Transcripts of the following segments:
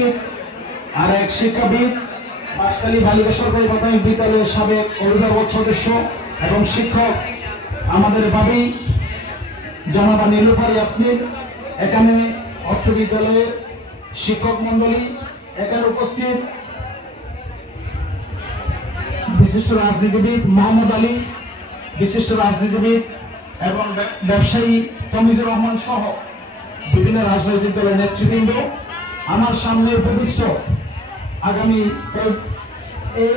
উপস্থিত আর এক শিক্ষাবিদ, বাঁশখালী বালিকা সরকারি প্রাথমিক বিদ্যালয়ের সাবেক অভিভাবক সদস্য এবং শিক্ষক আমাদের ভাবি জনাবা নীলুফার ইয়াসমিন, এখানে উচ্চ বিদ্যালয়ের শিক্ষক মন্ডলী, এখানে উপস্থিত বিশিষ্ট রাজনীতিবিদ মোহাম্মদ আলী, বিশিষ্ট রাজনীতিবিদ এবং ব্যবসায়ী তমিজুর রহমান সহ বিভিন্ন রাজনৈতিক দলের নেতৃবৃন্দ, আমার সামনে উপবিষ্ট আগামী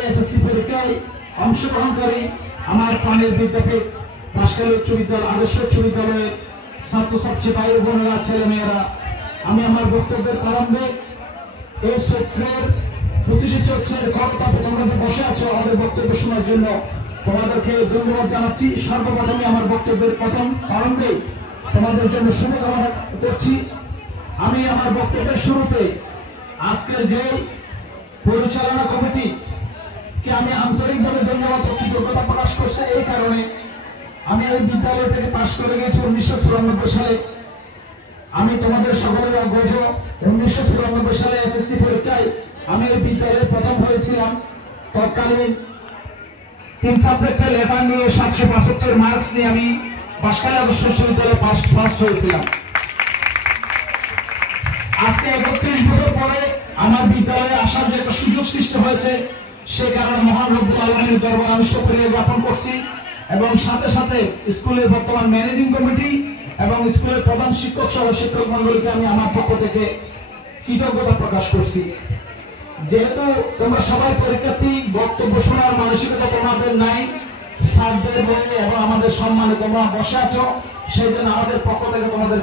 এসএসসি পরীক্ষায় অংশগ্রহণকারী আমার প্রাণের বিদ্যাপীঠ বাঁশখালী উচ্চ বিদ্যালয় আদর্শ উচ্চ বিদ্যালয়ের ছাত্রছাত্রী ভাই বোনেরা, ছেলেমেয়েরা, আমি আমার বক্তব্যের প্রারম্ভে এই সূত্রের 25 চর্চের করতাপে তোমরা যে বসে আছো আমাদের বক্তব্য শোনার জন্য তোমাদেরকে ধন্যবাদ জানাচ্ছি। সর্বপ্রথমে আমার বক্তব্যের প্রথম প্রারম্ভে তোমাদের জন্য শুভকামনা করছি। আমি আমার বক্তব্যের শুরুতে আজকের যে পরিচালনা কমিটিকে আমি আন্তরিকভাবে ধন্যবাদ ও কৃতজ্ঞতা প্রকাশ করছি। এই কারণে আমি এই বিদ্যালয় থেকে পাশ করে গেছি 1994 সালে। আমি তোমাদের সকলের অগ্রজ 1994 সালে এসএসসি পরীক্ষায় আমি এই বিদ্যালয়ে প্রথম হয়েছিলাম। তৎকালীন 3 সাবজেক্টে লেটার নিয়ে 775 মার্কস নিয়ে আমি বাঁশখালী আদর্শ উচ্চ বিদ্যালয়ে ফার্স্ট হয়েছিলাম। আজকে 31 বছর পরে আমার বিদ্যালয়ে আসার যে একটা সুযোগ সৃষ্টি হয়েছে, সে কারণে মহান রব্বুল আলামিনের দরবারে আমি শুকরিয়া জ্ঞাপন করছি এবং সাথে সাথে স্কুলের বর্তমান ম্যানেজিং কমিটি এবং স্কুলের প্রধান শিক্ষক সহ শিক্ষক মন্ডলীকে আমি আমার পক্ষ থেকে কৃতজ্ঞতা প্রকাশ করছি। যেহেতু তোমরা সবাই পরীক্ষার্থী, বক্তব্য শোনার মানসিকতা তোমাদের নাই, স্যারদের বলে এবং আমাদের সম্মানে তোমরা বসে আছো, সেই জন্য আমাদের পক্ষ থেকে তোমাদের